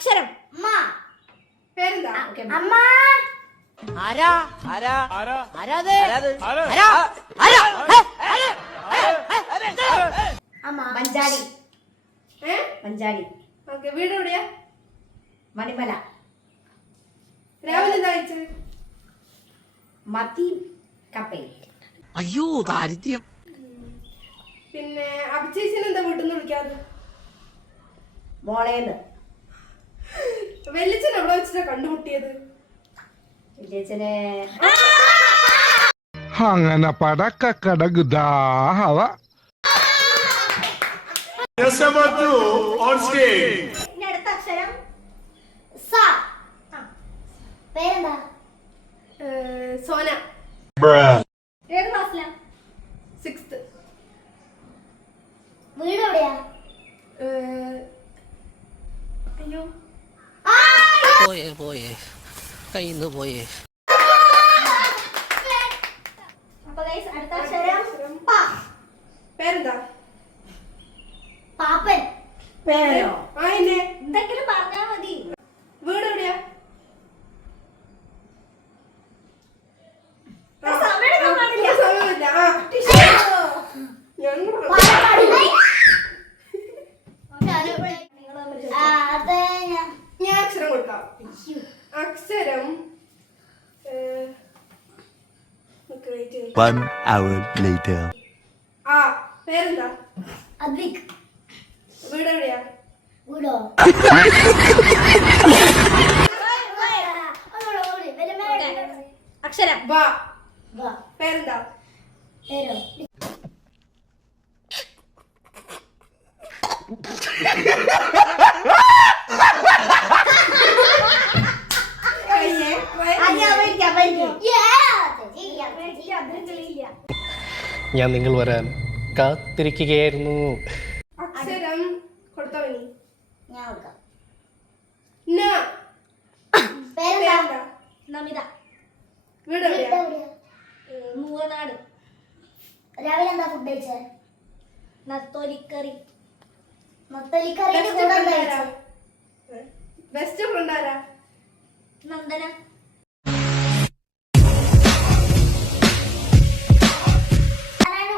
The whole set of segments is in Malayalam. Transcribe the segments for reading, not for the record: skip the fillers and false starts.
അക്ഷരം പേരെന്താ? അമ്മ. ആരാ ആരാ ആരാ ആരാത് മഞ്ചാടി. മഞ്ചാടി. വീട് എവിടെയാ? മണിമല. രാവിലെ എന്താ കഴിച്ചത്? മത്തി കപ്പയും. അയ്യോ ദാരിദ്ര്യം. പിന്നെ അഭിചേച്ചിനെ എന്താ വീട്ടിൽ നിന്ന് വിളിക്കാറ്? മോളേന്ന്. വെല്ലിച്ചൻ എവിടെ വെച്ചിട്ടാ കണ്ടുമുട്ടിയത്? വിജയച്ചനെ അങ്ങനെ പടക്ക കടകുദാഹവ. അടുത്ത അക്ഷരം സ. പേരെന്താ? സോന. ഏത് ക്ലാസ്സിലാ? 6th. വീട് എവിടെയാ? അയ്യോ പോയേ പോയേ കയ്യിന്ന് പോയേ. അപ്പൊ ഗയ്സ് അടുത്ത അക്ഷരം പ. പേരെന്താ? പാപ്പൻ. പേരോ? എന്തെങ്കിലും പറഞ്ഞാ മതി. വീട് എവിടെയാ? സമയമില്ല. ഞാൻ അക്ഷരം കൊടുക്കാം. അക്ഷരം 1 hour later. പേരെന്താ? അദ്വിക്. വീട് എവിടെയാ? വീടോ? അക്ഷരം വാ. വ. പേരെന്താ? പേരോ? ഞാൻ നിങ്ങൾ വരാൻ കാത്തിരിക്കുകയായിരുന്നു. അക്ഷരം കൊടുത്താ മതി. ഞാൻ കൊടുക്കാം. ന. പേരെന്താ? നമിത. വീട് എവിടെയാ? മൂവനാട്. രാവിലെ എന്താ ഫുഡ് കഴിച്ചേ? നത്തോലിക്കറി. നത്തോലിക്കറിയുടെ കൂടെ എന്താ കഴിച്ചേ? ബെസ്റ്റ് ഫ്രണ്ട് ആരാ? നന്ദന.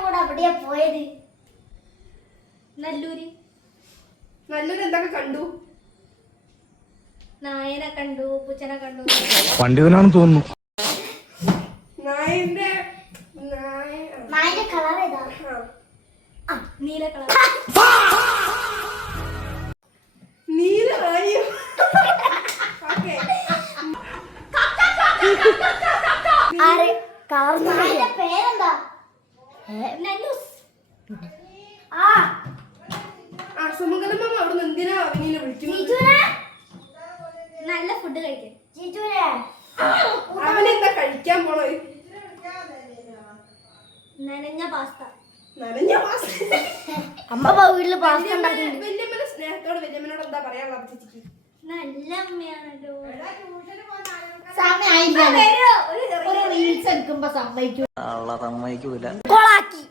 കൂടെ എവിടെയാ പോയത്? നല്ലൂര്. നല്ലൊരു എന്തൊക്കെ കണ്ടു? നായനെ കണ്ടു, പൂച്ചനെ കണ്ടു. പണ്ഡിതനാണെന്ന് തോന്നുന്നു. നായന്റെ കളർ ഏതാ? നീല കളർ. നീല നായും. ഓക്കേ. നായന്റെ പേരെന്താ? നല്ലൂസ്. സുമംഗലമ്മ അവിടുന്ന് എന്തിനാ അവനെ വിളിക്കുന്നത്? നല്ല ഫുഡ് കഴിക്കാൻ. അവനെന്താ കഴിക്കാൻ പോണത്? നനഞ്ഞ പാസ്ത. നനഞ്ഞ പാസ്ത. അമ്മ വീട്ടില് പാസ്ത ഉണ്ടാക്കുന്നുണ്ട്. വല്യമ്മന്റെ സ്നേഹത്തോട് വല്യമ്മനോട് എന്താ പറയാനുള്ള അഭിചേച്ചിക്ക്? നല്ല അമ്മയാണല്ലോ. ഒരു റീൽസ് എടുക്കുമ്പോ സമ്മതിക്കൂല. കൊളാക്കി.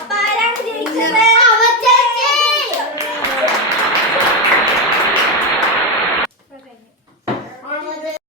അപ്പൊ ആരാണ് ജയിച്ചത്?